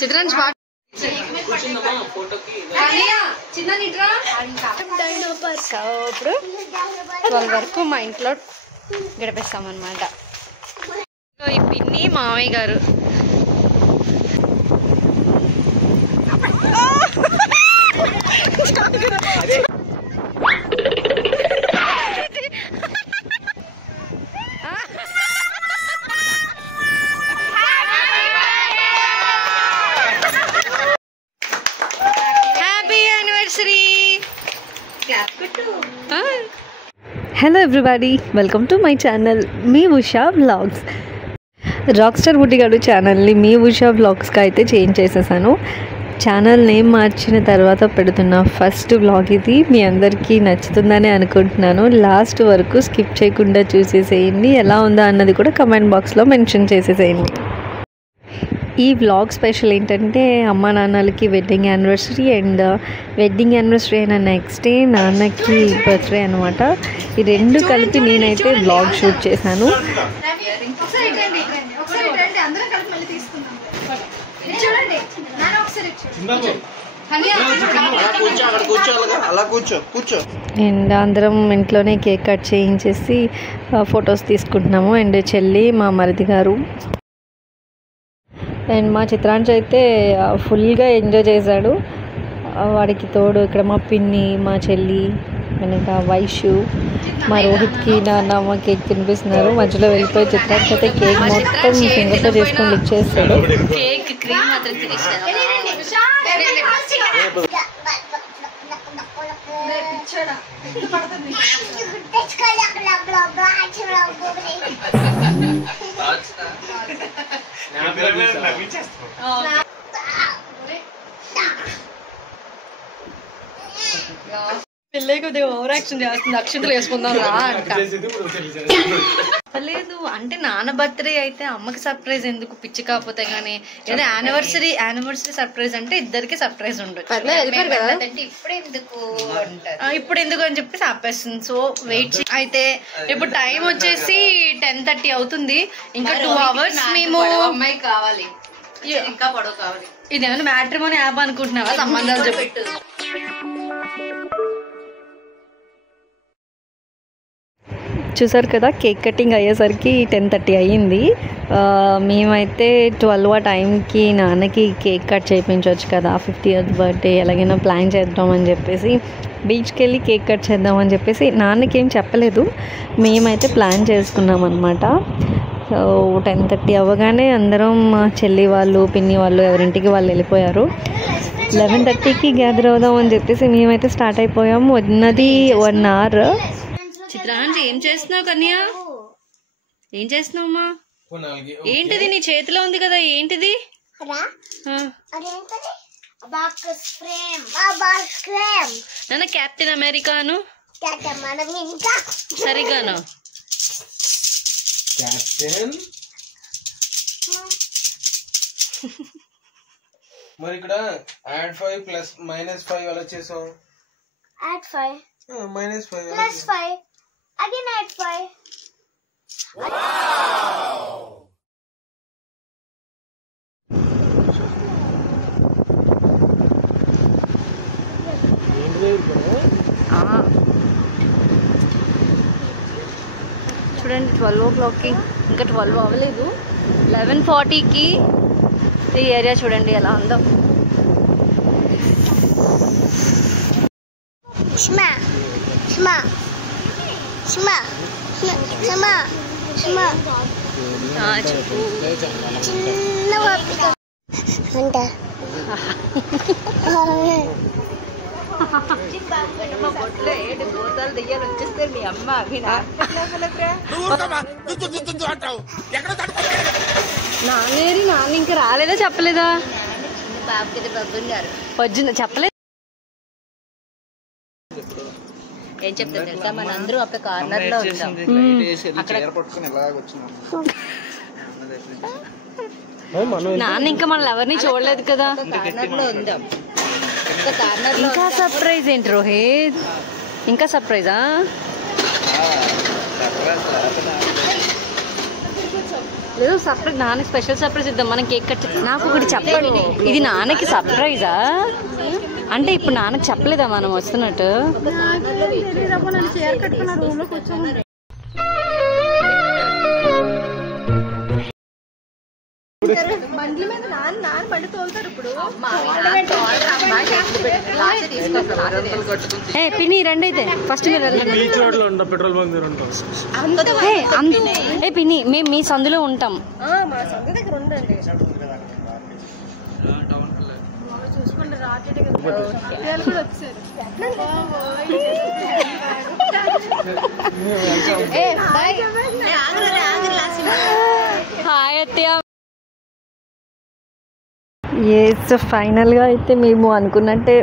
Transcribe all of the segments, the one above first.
చిత్రాన్ని ఇప్పుడు 12 వరకు మా ఇంట్లో గడిపిస్తామన్నమాట. ఈ పిన్ని మామయ్య గారు hello everybody, welcome to my channel me Usha vlogs. Rock star బుడ్డి గారు ఛానల్ని మీ ఉషా వ్లాగ్స్గా అయితే చేంజ్ చేసేసాను. ఛానల్ నేమ్ మార్చిన తర్వాత పెడుతున్న ఫస్ట్ వ్లాగ్ ఇది. మీ అందరికీ నచ్చుతుందని అనుకుంటున్నాను. లాస్ట్ వరకు స్కిప్ చేయకుండా చూసేసేయండి. ఎలా ఉందా అన్నది కూడా కమెంట్ బాక్స్లో మెన్షన్ చేసేసేయండి. ఈ వ్లాగ్ స్పెషల్ ఏంటంటే అమ్మ నాన్నలకి wedding anniversary and wedding anniversary అయిన నెక్స్ట్ డే నాన్నకి బర్త్డే అనమాట. ఈ రెండు కలిపి నేనైతే వ్లాగ్ షూట్ చేశాను. అండ్ అందరం ఇంట్లోనే కేక్ కట్ చేయించేసి ఫొటోస్ తీసుకుంటున్నాము. అండ్ చెల్లి మా మరిది గారు అండ్ మా చిత్రాంశ్ అయితే ఫుల్గా ఎంజాయ్ చేశాడు. వాడికి తోడు ఇక్కడ మా పిన్ని, మా చెల్లి, వెనక వైషు, మా రోహిత్కి నాన్న మా కేక్ తినిపిస్తున్నారు. మధ్యలో వెళ్ళిపోయి చిత్రాంశ్ అయితే కేక్ మొత్తం ఫింగర్తో చేసుకొని లిక్ చేస్తాడు. పెళ్ళైకి ఓవర్ యాక్షన్ చేస్తుంది. అక్షంతలు వేసుకుందాం రా అంట. లేదు అంటే నాన్న బర్త్డే అయితే అమ్మకి సర్ప్రైజ్ ఎందుకు, పిచ్చి కాకపోతే గానీ. ఏదో యానివర్సరీ సర్ప్రైజ్ అంటే ఇద్దరికి సర్ప్రైజ్ ఉండదు. ఇప్పుడు ఎందుకు అని చెప్పేసి ఆపేస్తుంది. సో వెయిట్ అయితే ఇప్పుడు టైం వచ్చేసి 10:30 అవుతుంది. ఇంకా 2 hours మేము అమ్మాయి కావాలి, ఇంకా పొడవు కావాలి. ఇదేమైనా మ్యాట్రిమోనీ యాప్ అనుకుంటున్నావా? సంబంధాలు చెప్పు. చూసారు కదా, కేక్ కటింగ్ అయ్యేసరికి 10:30 అయ్యింది. మేమైతే 12 ఆ టైంకి నాన్నకి కేక్ కట్ చేయించవచ్చు కదా, 50th బర్త్డే ఎలాగైనా ప్లాన్ చేద్దామని చెప్పేసి బీచ్కి వెళ్ళి కేక్ కట్ చేద్దామని చెప్పేసి నాన్నకి ఏం చెప్పలేదు. మేమైతే ప్లాన్ చేసుకున్నాం అనమాట. సో 10:30 అవ్వగానే అందరం చెల్లి వాళ్ళు, పిన్ని వాళ్ళు ఎవరింటికి వాళ్ళు వెళ్ళిపోయారు. 11:30కి గ్యాదర్ అవుదాం అని చెప్పేసి మేమైతే స్టార్ట్ అయిపోయాము. ఉన్నది 1 hour. చిత్రాంశ్ ఏం చేస్తున్నావు కన్యా? ఏం చేస్తున్నావమ్మా? ఏంటిది నీ చేతిలో ఉంది కదా, ఏంటిది? నాన్న కెప్టెన్ అమెరికాను సరిగాను మరి ఇక్కడ యాడ్ 5 ప్లస్ -5 అలా చేసాం. Add 5 -5 plus 5 again add 5. Wow! చూడండి 12 o'clockకి ఇంకా 12 అవ్వలేదు. 11:40కి ఈ ఏరియా చూడండి ఎలా ఉందో. బోతాలు దెయ్యాలు వచ్చేస్తే మీ అమ్మ నాన్నేరి నాన్న ఇంకా రాలేదా చెప్పలేదా? పొద్దున్న చెప్పలేదు. ఏం చెప్తారు తెలుసా, మన అందరూ అక్కడ కార్నర్ లో ఉంటాం. నాన్న ఇంకా మనల్ని ఎవరిని చూడలేదు కదా. కార్నర్ లో ఉందాం. ఇంకా సర్ప్రైజ్ ఏంటి రోహిత్? ఇంకా సర్ప్రైజా? లేదు సర్ప్రైజ్, నాన్నకి స్పెషల్ సర్ప్రైజ్ ఇద్దాం. మనం కేక్ కట్. నాకు ఒకటి చెప్పండి, ఇది నాన్నకి సర్ప్రైజా? అంటే ఇప్పుడు నాన్నకి చెప్పలేదా మనం వస్తున్నట్టు? పిన్ని రండి అయితే ఫస్ట్ పిన్ని మేము మీ సందులో ఉంటాం. హాయ్ అత్తయ్య. ఎస్ ఫైనల్గా అయితే మేము అనుకున్నట్టే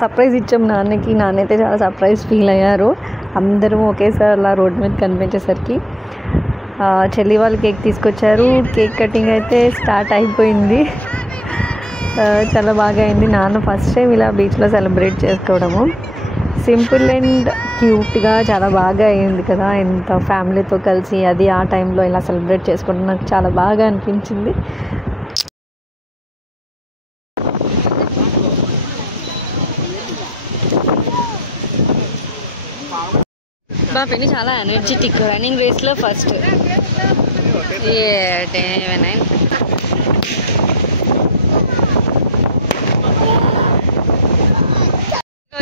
సర్ప్రైజ్ ఇచ్చాం నాన్నకి. నాన్న అయితే చాలా సర్ప్రైజ్ ఫీల్ అయ్యారు. అందరం ఒకేసారి అలా రోడ్డు మీద కనిపించేసరికి చెల్లి వాళ్ళు కేక్ తీసుకొచ్చారు. కేక్ కటింగ్ అయితే స్టార్ట్ అయిపోయింది. చాలా బాగా అయింది. నాన్న ఫస్ట్ టైం ఇలా బీచ్లో సెలబ్రేట్ చేసుకోవడము. సింపుల్ అండ్ క్యూట్గా చాలా బాగా అయింది కదా. ఎంత ఫ్యామిలీతో కలిసి అది ఆ టైంలో ఇలా సెలబ్రేట్ చేసుకోవడం నాకు చాలా బాగా అనిపించింది. మా పిన్ని చాలా ఎనర్జెటిక్. రన్నింగ్ రేస్లో ఫస్ట్.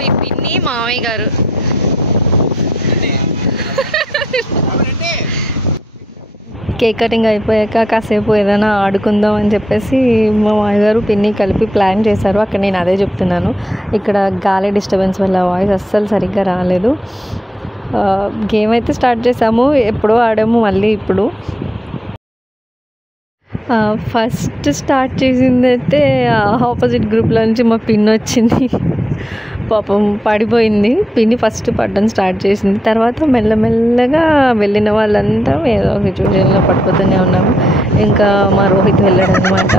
ఈ పిన్ని మామయ్య గారు కేక్ కటింగ్ అయిపోయాక కాసేపు ఏదైనా ఆడుకుందాం అని చెప్పేసి మా మామయ్య గారు పిన్ని కలిపి ప్లాన్ చేశారు. అక్కడ నేను అదే చెప్తున్నాను. ఇక్కడ గాలి డిస్టర్బెన్స్ వల్ల వాయిస్ అస్సలు సరిగ్గా రాలేదు. గేమ్ అయితే స్టార్ట్ చేసాము. ఎప్పుడో ఆడాము మళ్ళీ ఇప్పుడు. ఫస్ట్ స్టార్ట్ చేసింది అయితే ఆపోజిట్ గ్రూప్లో నుంచి మా పిన్ వచ్చింది. పాపం పడిపోయింది. పిన్ని ఫస్ట్ పడడం స్టార్ట్ చేసింది. తర్వాత మెల్లమెల్లగా వెళ్ళిన వాళ్ళంతా ఏదో సిచ్యువేషన్లో పడిపోతూనే ఉన్నాము. ఇంకా మా రోహిత్ వెళ్ళాడు అనమాట.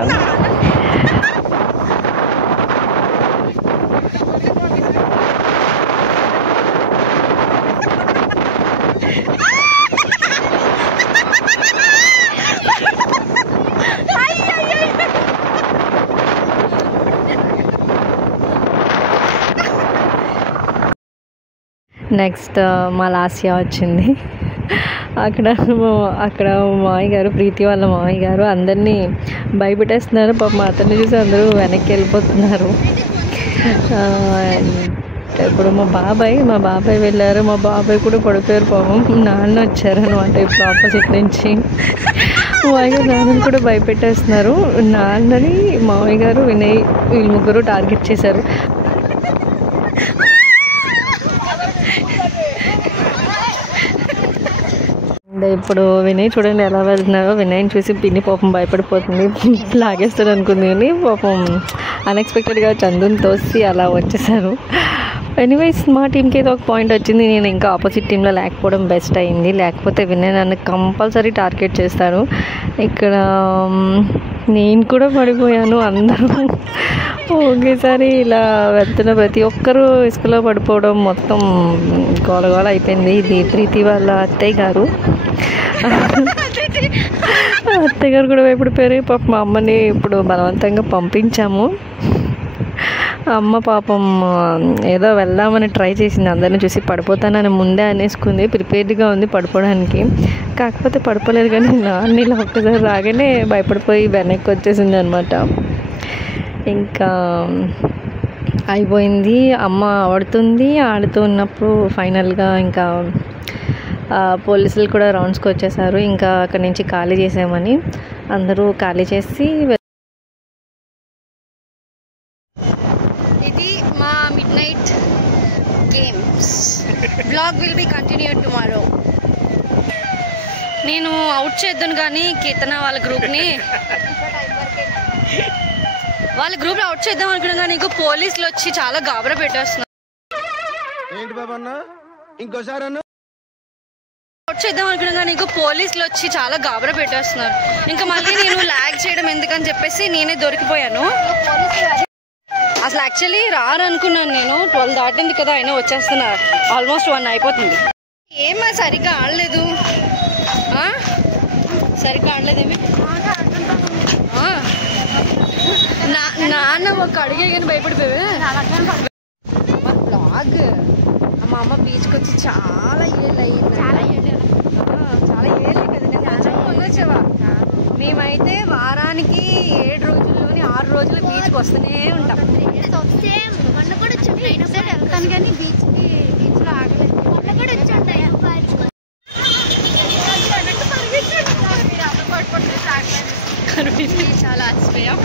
నెక్స్ట్ మలాసియా వచ్చింది. అక్కడ మామయ్య గారు, ప్రీతి వాళ్ళ మామయ్య గారు అందరినీ భయపెట్టేస్తున్నారు. పాపం అతన్ని చూసి అందరూ వెనక్కి వెళ్ళిపోతున్నారు. ఇప్పుడు మా బాబాయ్ వెళ్ళారు. మా బాబాయ్ కూడా పడిపోయారు. పాపం నాన్న వచ్చారు అనమాట ఇప్పుడు ఆపోజిట్ నుంచి. మామయ్య గారు నాన్నని కూడా భయపెట్టేస్తున్నారు. నాన్నని మామయ్య గారు వినయ్ వీళ్ళు ముగ్గురు టార్గెట్ చేశారు. ఇప్పుడు వినయ్ చూడండి ఎలా వెళ్తున్నారో. వినయ్ని చూసి పిన్ని పాపం భయపడిపోతుంది. లాగేస్తాడు అనుకుంది కానీ పాపం అన్ఎక్స్పెక్టెడ్గా చందుని తోసి అలా వచ్చేసారు. ఎనీవేస్ మా టీంకి ఏదో ఒక పాయింట్ వచ్చింది. నేను ఇంకా ఆపోజిట్ టీంలో లేకపోవడం బెస్ట్ అయింది. లేకపోతే వినయ్ నన్ను కంపల్సరీ టార్గెట్ చేస్తారు. ఇక్కడ నేను కూడా పడిపోయాను. అందరూ ఒకేసారి ఇలా వెళ్తున్న ప్రతి ఒక్కరూ ఇసుకలో పడిపోవడం మొత్తం గోలగోల అయిపోయింది. ఇది ప్రీతి వాళ్ళ అత్తయ్య గారు కూడా భయపడిపోయారు. పాపం మా అమ్మని ఇప్పుడు బలవంతంగా పంపించాము. అమ్మ పాపం ఏదో వెళ్దామని ట్రై చేసింది. అందరిని చూసి పడిపోతానని ముందే అనేసుకుంది. ప్రిపేర్డ్గా ఉంది పడిపోవడానికి. కాకపోతే పడిపోలేదు. కానీ నాన్న ఇలా ఒక్కసారి రాగానే భయపడిపోయి వెనక్కి వచ్చేసింది అనమాట. ఇంకా అయిపోయింది. అమ్మ ఆడుతూ ఉన్నప్పుడు ఫైనల్గా ఇంకా పోలీసులు కూడా రౌండ్స్కి వచ్చేసారు. ఇంకా అక్కడి నుంచి ఖాళీ చేసామని అందరూ ఖాళీ చేసి ఇది మా mid night games. Blog will be continued tomorrow. నేను అవుట్ చేద్దాను కానీ కీర్తన వాళ్ళ గ్రూప్లో అవుట్ చేద్దాం అనుకున్నా కానీ ఇంకో పోలీసులు వచ్చి చాలా గాబరా పెట్టేస్తున్నారు. అవుట్ చేద్దాం అనుకున్నా కానీ ఇంకో పోలీసులు వచ్చి చాలా గాబరా పెట్టేస్తున్నారు. ఇంకా మళ్ళీ నేను లాగ్ చేయడం ఎందుకని చెప్పేసి నేనే దొరికిపోయాను. అసలు యాక్చువల్లీ రారనుకున్నాను నేను. 12 దాటింది కదా, అయినా వచ్చేస్తున్నారు. ఆల్మోస్ట్ 1 అయిపోతుంది. ఏమా సరిగ్గా ఆడలేదు. సరిగ్గా ఆడలేదేమి నాన్న ఒక అడిగే కానీ భయపడిపోయావే బ్లాగ్ మా అమ్మ బీచ్కి వచ్చి చాలా ఏళ్ళు అయ్యింది చాలా ఏళ్ళు కదా వచ్చావా మేమైతే వారానికి 7 రోజుల్లోని 6 రోజులు బీచ్కి వస్తూనే ఉంటాం మొన్న కూడా వెళ్తాను కానీ బీచ్లో ఆగలేదు మొన్న కూడా వచ్చి ఉంటాయి చాలా అలసిపోయాం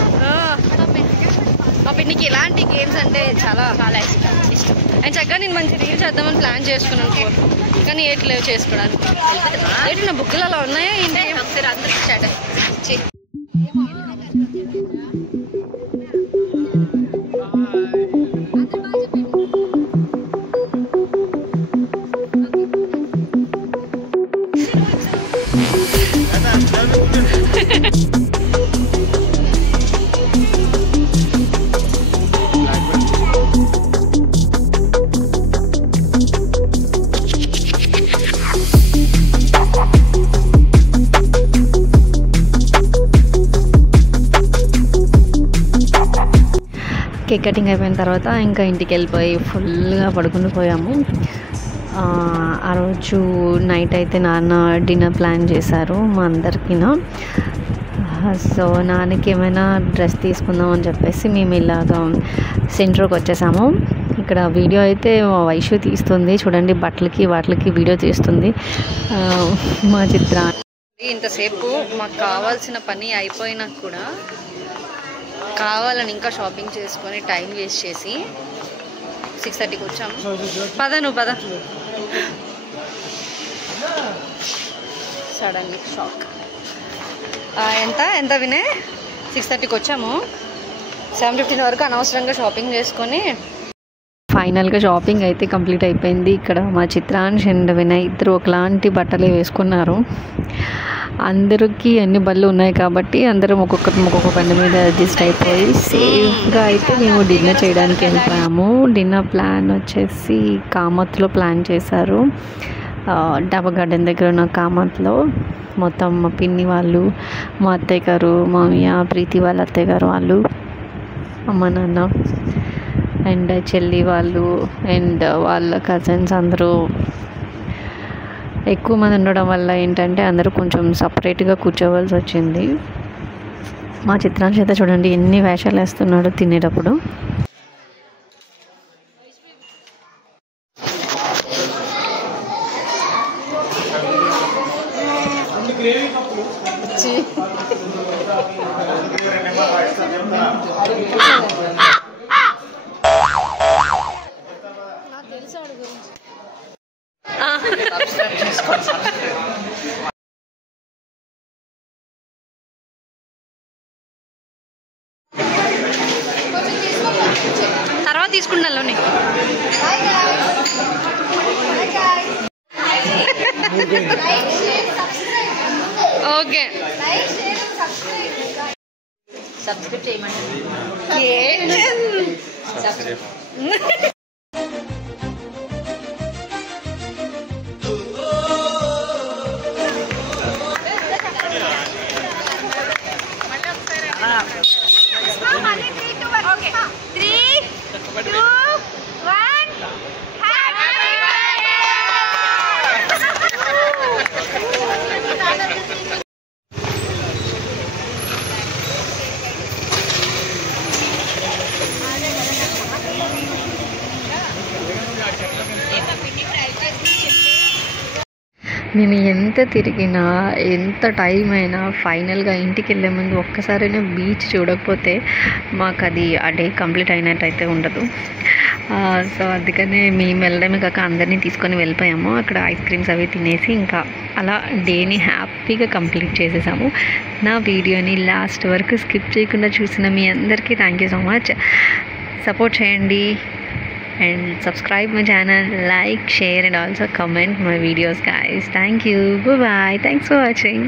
మా పిన్నికి ఇలాంటి గేమ్స్ అంటే చాలా ఇష్టం అండ్ చక్కగా నేను మంచి రీల్ చేద్దామని ప్లాన్ చేసుకున్నాను కానీ ఏట్లేవు చేసుకోవడానికి ఏంటి నా బుక్కులు అలా ఉన్నాయా ఏంటి ఒకసారి అందరికి స్టార్ట్ కేక్ కటింగ్ అయిపోయిన తర్వాత ఇంకా ఇంటికి వెళ్ళిపోయి ఫుల్గా పడుకుని పోయాము. ఆ రోజు నైట్ అయితే నాన్న డిన్నర్ ప్లాన్ చేశారు మా అందరికీనా. సో నాన్నకి ఏమైనా డ్రెస్ తీసుకుందాం అని చెప్పేసి మేము ఇలాగా సెంటర్కి వచ్చేసాము. ఇక్కడ వీడియో అయితే వైషు తీస్తుంది చూడండి, బట్టలకి వాటికి వీడియో తీస్తుంది మా చిత్ర. ఇంతసేపు మాకు కావాల్సిన పని అయిపోయినా కూడా కావాలని ఇంకా షాపింగ్ చేసుకొని టైం వేస్ట్ చేసి 6:30కి వచ్చాము. నువ్వు పద. Suddenly shock. ఎంత వినే 6:30కి వచ్చాము. 7:15 వరకు అనవసరంగా షాపింగ్ చేసుకొని ఫైనల్గా షాపింగ్ అయితే కంప్లీట్ అయిపోయింది. ఇక్కడ మా చిత్రాంశ్ అండ్ వినయ్ ఇద్దరు ఒకలాంటి బట్టలే వేసుకున్నారు. అందరికీ అన్ని బళ్ళు ఉన్నాయి కాబట్టి అందరం ఒక్కొక్క బండి మీద అడ్జస్ట్ అయిపోయి సేఫ్గా అయితే మేము డిన్నర్ చేయడానికి వెళ్ళిపోయాము. డిన్నర్ ప్లాన్ వచ్చేసి కామత్లో ప్లాన్ చేశారు. డాబా గార్డెన్ దగ్గర ఉన్న కామత్లో మొత్తం మా పిన్ని వాళ్ళు, మా అత్తయ్య గారు, మామయ్య, ప్రీతి వాళ్ళ అత్తయ్య గారు వాళ్ళు, అమ్మ నాన్న అండ్ చెల్లి వాళ్ళు అండ్ వాళ్ళ కజిన్స్ అందరూ ఎక్కువ మంది ఉండడం వల్ల ఏంటంటే అందరూ కొంచెం సపరేట్గా కూర్చోవలసి వచ్చింది. మా చిత్రాంశ అయితే చూడండి ఎన్ని వేషాలు వేస్తున్నాడు తినేటప్పుడు. తర్వాత తీసుకుంటాను ఓకే. సబ్స్క్రైబ్ చేయమంటారు. నేను ఎంత తిరిగినా ఎంత టైం అయినా ఫైనల్గా ఇంటికి వెళ్ళే ముందు ఒక్కసారైనా బీచ్ చూడకపోతే మాకు అది ఆ డే కంప్లీట్ అయినట్టు అయితే ఉండదు. సో అందుకనే మేము వెళ్ళడమే కాక అందరినీ తీసుకొని వెళ్ళిపోయాము. అక్కడ ఐస్ క్రీమ్స్ అవి తినేసి ఇంకా అలా డేని హ్యాపీగా కంప్లీట్ చేసేసాము. నా వీడియోని లాస్ట్ వరకు స్కిప్ చేయకుండా చూసిన మీ అందరికీ thank you so much. Support చేయండి and subscribe my channel, like, share and also comment my videos guys. Thank you. Bye bye. Thanks for watching.